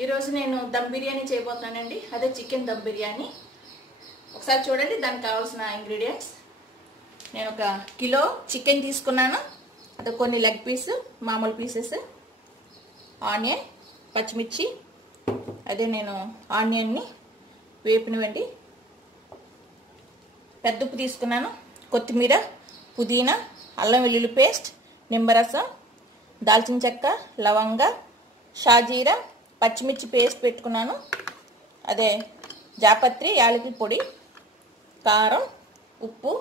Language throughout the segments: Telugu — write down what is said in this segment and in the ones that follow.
ఈరోజు నేను దమ్ బిర్యానీ చేయబోతున్నానండి. అదే చికెన్ దమ్ బిర్యానీ. ఒకసారి చూడండి దానికి కావాల్సిన ఇంగ్రీడియంట్స్. నేను 1 కిలో చికెన్ తీసుకున్నాను. అదే కొన్ని లెగ్ పీస్, మామూలు పీసెస్, ఆనియన్, పచ్చిమిర్చి, అదే నేను ఆనియన్ని వేపినవండి. పెద్ద ఉప్పు తీసుకున్నాను, కొత్తిమీర, పుదీనా, అల్లం వెల్లుల్లి పేస్ట్, నిమ్మరసం, దాల్చిన చెక్క, లవంగ, షాజీరా, పచ్చిమిర్చి పేస్ట్ పెట్టుకున్నాను. అదే జాపత్రి, యాలకుల పొడి, కారం, ఉప్పు,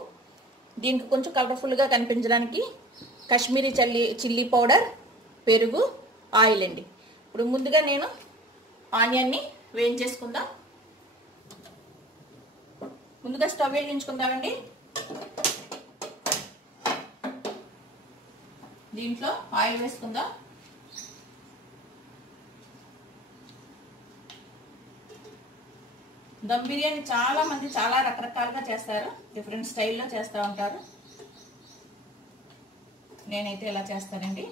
దీనికి కొంచెం కలర్ఫుల్గా కనిపించడానికి కాశ్మీరీ చిల్లీ పౌడర్, పెరుగు, ఆయిల్ అండి. ఇప్పుడు ముందుగా నేను ఆనియన్ని వేయించేసుకుందాం. ముందుగా స్టవ్ వెలిగించుకుందామండి. దీంట్లో ఆయిల్ వేసుకుందాం. దమ్ బిర్యానీ చాలా మంది చాలా రకరకాలుగా చేస్తారు, డిఫరెంట్ స్టైల్లో చేస్తూ ఉంటారు. నేనైతే ఇలా చేస్తానండి.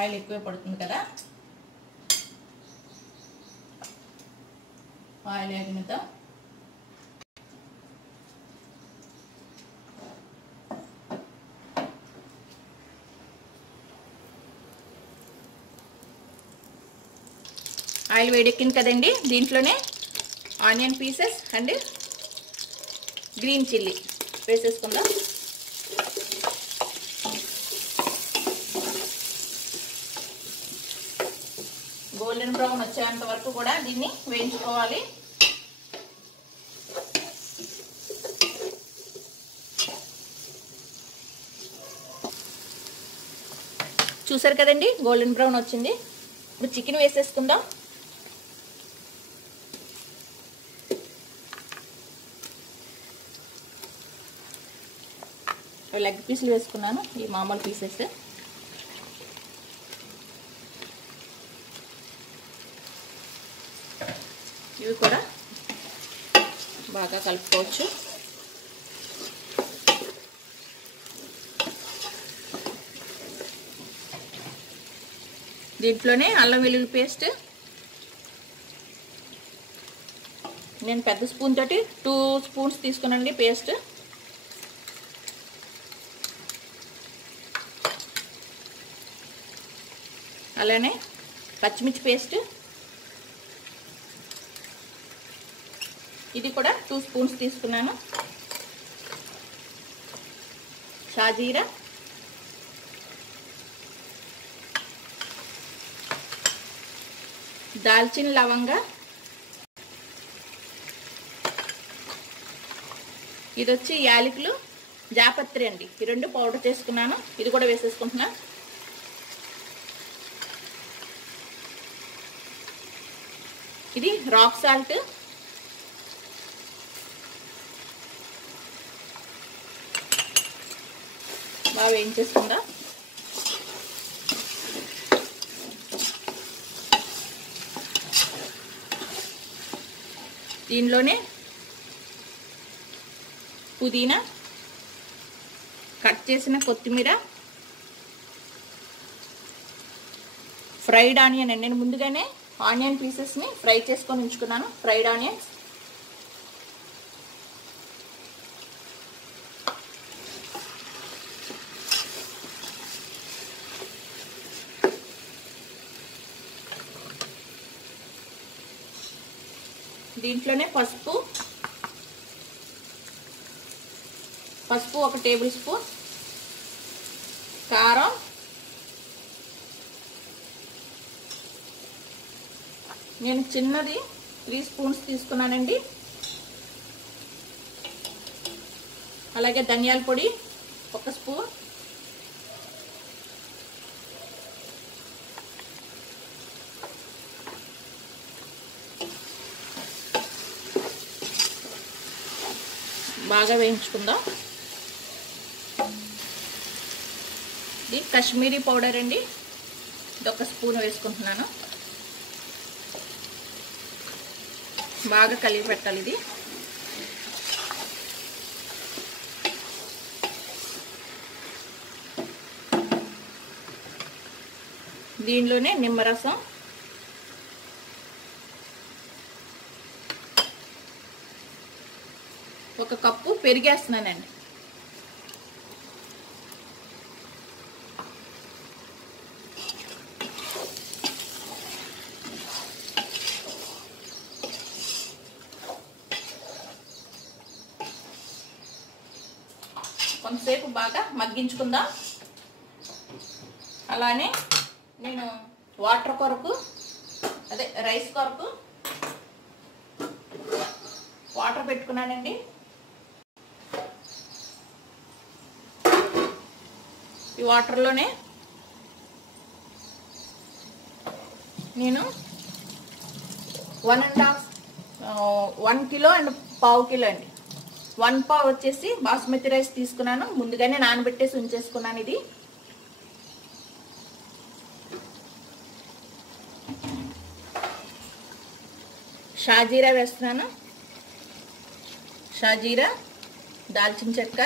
ఆయిల్ ఎక్కువే పడుతుంది కదా. ఆయిల్ వేగినద్దాం. ఆయిల్ వేడెక్కింది కదండి. దీంట్లోనే onion pieces and green chilli వేసేసుకుందాం. గోల్డెన్ బ్రౌన్ వచ్చేంత వరకు కూడా దీన్ని వేయించుకోవాలి. చూసారు కదండి, గోల్డెన్ బ్రౌన్ వచ్చింది. ఇప్పుడు చికెన్ వేసేసుకుందాం. లెగ్ పీసులు వేసుకున్నాను, ఈ మామూలు పీసెస్. ఇవి కూడా బాగా కలుపుకోవచ్చు. దీంట్లోనే అల్లం వెల్లుల్లి పేస్ట్ నేను పెద్ద స్పూన్ తోటి 2 స్పూన్స్ తీసుకున్నానండి పేస్ట్. అలానే పచ్చిమిర్చి పేస్ట్, ఇది కూడా 2 స్పూన్స్ తీసుకున్నాను. షాజీరా, దాల్చిన లవంగ, ఇది వచ్చి యాలకులు, జాపత్రి అండి. ఈ 2 పౌడర్ చేసుకున్నాను, ఇది కూడా వేసేసుకుంటున్నా. ఇది రాక్ సాల్ట్, బాగా వేయించేసుకుందా. దీనిలోనే పుదీనా, కట్ చేసిన కొత్తిమీర, ఫ్రైడ్ ఆనియన్ అండి. నేను ముందుగానే ఆనియన్ పీసెస్ని ఫ్రై చేసుకొని ఉంచుకున్నాను, ఫ్రైడ్ ఆనియన్స్. దీంట్లోనే పసుపు 1 టేబుల్ స్పూన్, కారం, నేను చిన్నది 3 స్పూన్స్ తీసుకున్నానండి. అలాగే ధనియాల పొడి 1 స్పూన్, బాగా వేయించుకుందాం. ఇది కాశ్మీరీ పౌడర్ అండి, ఇది 1 స్పూన్ వేసుకుంటున్నాను. బాగా కలిపి పెట్టాలి ఇది. దీనిలోనే నిమ్మరసం, ఒక కప్పు పెరిగేస్తున్నానండి. కొంతసేపు బాగా మగ్గించుకుందాం. అలానే నేను వాటర్ కొరకు, అదే రైస్ కొరకు వాటర్ పెట్టుకున్నానండి. ఈ వాటర్లోనే నేను 1 కిలో అండ్ పావు కిలో అండి, 1 పావు వచ్చేసి బాస్మతి రైస్ తీసుకున్నాను. ముందుగానే నానబెట్టేసి ఉంచేసుకున్నాను. ఇది షాజీరా వేస్తున్నాను. షాజీరా, దాల్చిన చెక్క,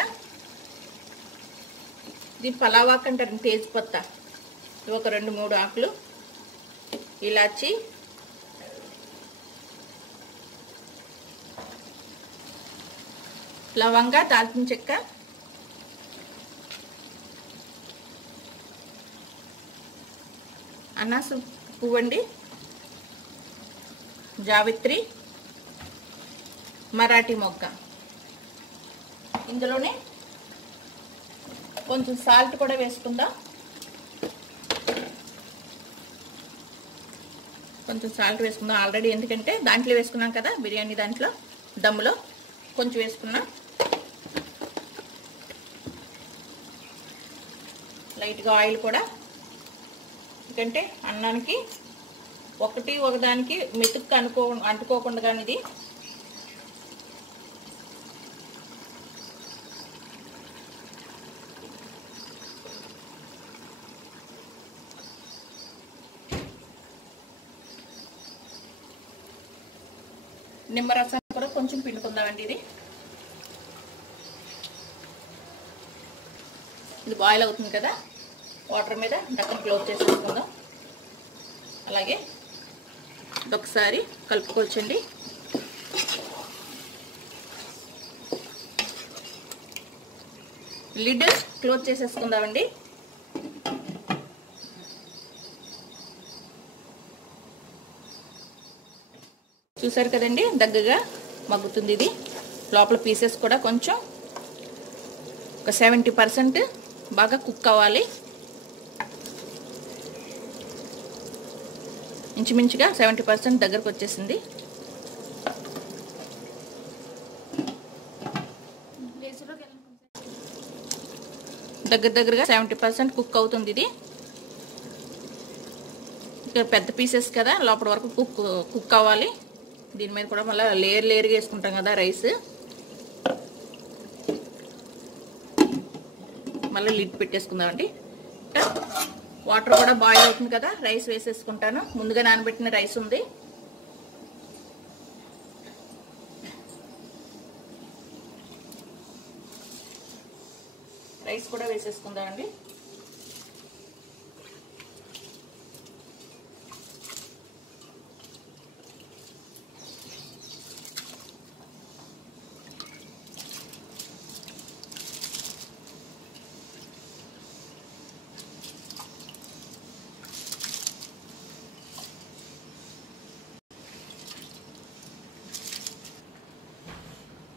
ఇది పలావాక్ అంటారు, తేజ్పత్తా, ఇవి ఒక 2-3 ఆకులు, ఇలాచి, లవంగా, దాల్చిన చెక్క, అనాస పువ్వండి, జావిత్రి, మరాఠీ మొగ్గ. ఇందులోనే కొంచెం సాల్ట్ కూడా వేసుకుందాం. కొంచెం సాల్ట్ వేసుకుందాం ఆల్రెడీ, ఎందుకంటే దాంట్లో వేసుకున్నాం కదా బిర్యానీ, దాంట్లో దమ్ములో కొంచెం వేసుకున్నాం. లైట్గా ఆయిల్ కూడా, ఎందుకంటే అన్నానికి ఒకదానికి మెతుక్కు అంటుకోకుండా కానీ ఇది నిమ్మరసం కూడా కొంచెం పిండుకుందామండి. ఇది బాయిల్ అవుతుంది కదా, వాటర్ మీద డక్కన క్లోజ్ చేసేసుకుందాం. అలాగే ఒకసారి కలుపుకోవచ్చండి. Lid close చేసేసుకుందామండి. చూసారు కదండి, దగ్గరగా మగ్గుతుంది. ఇది లోపల పీసెస్ కూడా కొంచెం ఒక 70% బాగా కుక్ అవ్వాలి. ఇంచుమించుగా 70% దగ్గరకు వచ్చేసింది. దగ్గరగా 70% కుక్ అవుతుంది. ఇది ఇక్కడ పెద్ద పీసెస్ కదా, లోపల వరకు కుక్ అవ్వాలి. దీని మీద కూడా మళ్ళీ లేయర్గా వేసుకుంటాం కదా రైస్. మళ్ళీ లిడ్ పెట్టేసుకుందామండి. వాటర్ కూడా బాయిల్ అవుతుంది కదా, రైస్ వేసేసుకుంటాను. ముందుగా నానబెట్టిన రైస్ ఉంది. రైస్ కూడా వేసేసుకుందామండి.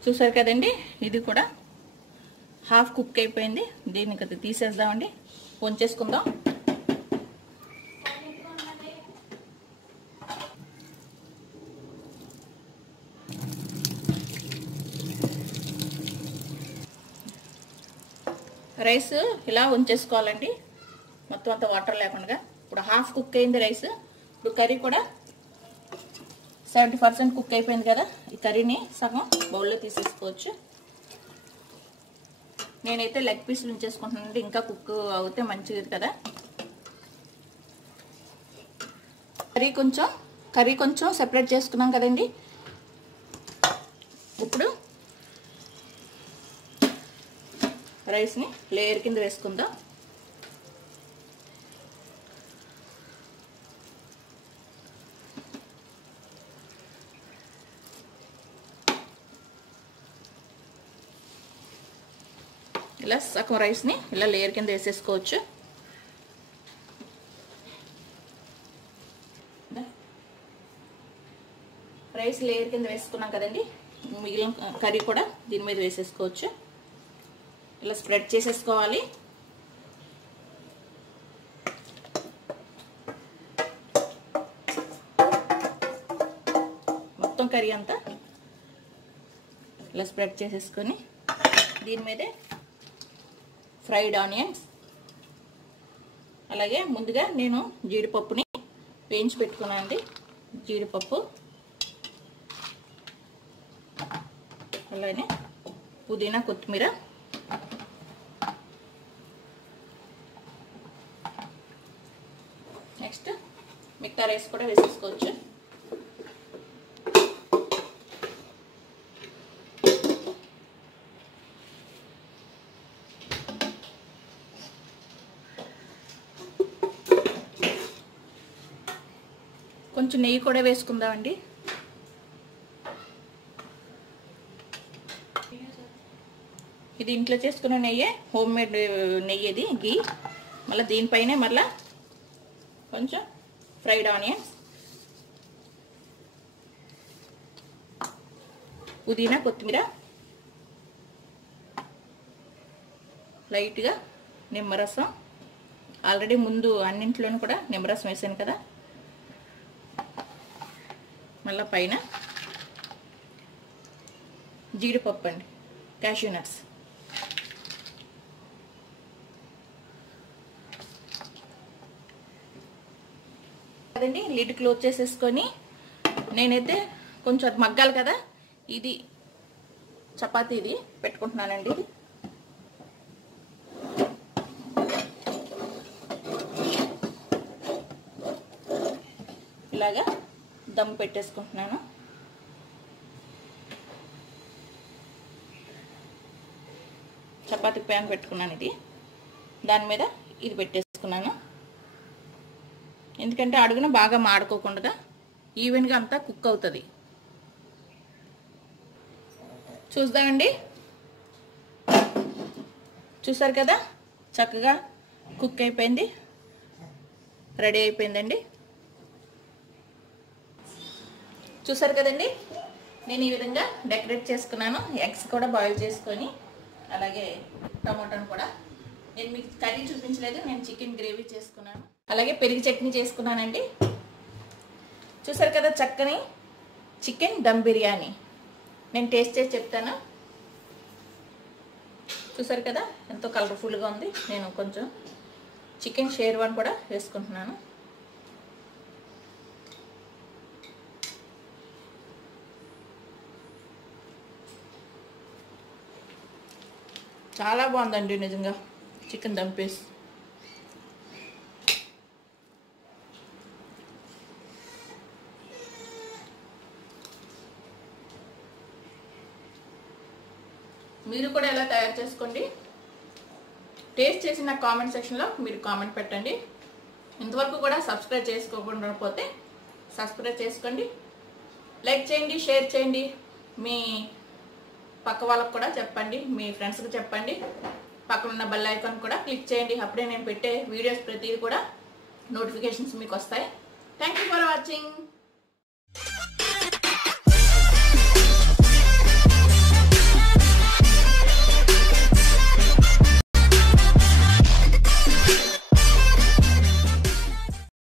చూసారు కదండి, ఇది కూడా హాఫ్ కుక్ అయిపోయింది. దీన్ని కదా తీసేద్దామండి, వంచేసుకుందాం. రైస్ ఇలా ఉంచేసుకోవాలండి, మొత్తం అంతా వాటర్ లేకుండా. ఇప్పుడు హాఫ్ కుక్ అయింది రైస్. ఇప్పుడు కర్రీ కూడా 70% కుక్ అయిపోయింది కదా. ఈ కర్రీని సగం బౌల్లో తీసేసుకోవచ్చు. నేనైతే లెగ్ పీసులు ఉంచేసుకుంటున్నానండి, ఇంకా కుక్ అవుతే మంచిది కదా. కర్రీ కొంచెం సెపరేట్ చేసుకున్నాం కదండి. ఇప్పుడు రైస్ని లేయర్ కింద వేసుకుందాం. ఇలా సగం రైస్ని ఇలా లేయర్ కింద వేసేసుకోవచ్చు. రైస్ లేయర్ కింద వేసుకున్నాం కదండి, మిగిలిన కర్రీ కూడా దీని మీద వేసేసుకోవచ్చు. ఇలా స్ప్రెడ్ చేసేసుకోవాలి. మొత్తం కర్రీ అంతా ఇలా స్ప్రెడ్ చేసేసుకొని దీని మీదే ఫ్రైడ్ ఆనియన్స్, అలాగే ముందుగా నేను జీడిపప్పుని వేయించి పెట్టుకున్నాను అండి. జీడిపప్పు, అలాగే పుదీనా, కొత్తిమీర, నెక్స్ట్ మిగతా రైస్ కూడా వేసేసుకోవచ్చు. కొంచెం నెయ్యి కూడా వేసుకుందామండి. ఇది ఇంట్లో చేసుకున్న నెయ్యి, హోమ్ మేడ్ నెయ్యి, ఇది గీ. మళ్ళీ దీనిపైనే మళ్ళీ కొంచెం ఫ్రైడ్ ఆనియన్స్, పుదీనా, కొత్తిమీర, లైట్గా నిమ్మరసం. ఆల్రెడీ ముందు అన్నింట్లోనూ కూడా నిమ్మరసం వేసాను కదా. మళ్ళీ పైన జీడిపప్పు అండి, క్యాష్యూ నట్స్. కదండి, లిడ్ క్లోజ్ చేసేసుకొని నేనైతే కొంచెం అది మగ్గాలి కదా, ఇది చపాతీ ఇది పెట్టుకుంటున్నానండి. ఇది ఇలాగా దమ్ పెట్టేసుకుంటున్నాను. చపాతీ ప్యాన్ పెట్టుకున్నాను, ఇది దాని మీద ఇది పెట్టేసుకున్నాను. ఎందుకంటే అడుగున బాగా మాడుకోకుండా ఈవెన్గా అంతా కుక్ అవుతుంది. చూద్దామండి, చూసారు కదా, చక్కగా కుక్ అయిపోయింది, రెడీ అయిపోయిందండి. చూసారు కదండి, నేను ఈ విధంగా డెకరేట్ చేసుకున్నాను. ఎగ్స్ కూడా బాయిల్ చేసుకొని, అలాగే టమాటాను కూడా. నేను మీకు కర్రీ చూపించలేదు, నేను చికెన్ గ్రేవీ చేసుకున్నాను. అలాగే పెరుగు చట్నీ చేసుకున్నానండి. చూసారు కదా, చక్కని చికెన్ దమ్ బిర్యానీ. నేను టేస్ట్ చేసి చెప్తాను. చూసారు కదా, ఎంతో కలర్ఫుల్గా ఉంది. నేను కొంచెం చికెన్ షేర్వాన్ కూడా వేసుకుంటున్నాను. చాలా బాగుందండి నిజంగా చికెన్ దమ్ పీస్. మీరు కూడా ఎలా తయారు చేసుకోండి, టేస్ట్ చేసి నాకు కామెంట్ సెక్షన్లో మీరు కామెంట్ పెట్టండి. ఇంతవరకు కూడా సబ్స్క్రైబ్ చేసుకోకుండా పోతే సబ్స్క్రైబ్ చేసుకోండి, లైక్ చేయండి, షేర్ చేయండి, మీ పక్క వాళ్ళకు కూడా చెప్పండి, మీ ఫ్రెండ్స్కి చెప్పండి. పక్కన ఉన్న బెల్ ఐకాన్ కూడా క్లిక్ చేయండి. అప్పుడే నేను పెట్టే వీడియోస్ ప్రతిదీ కూడా నోటిఫికేషన్స్ మీకు వస్తాయి. Thank you for watching.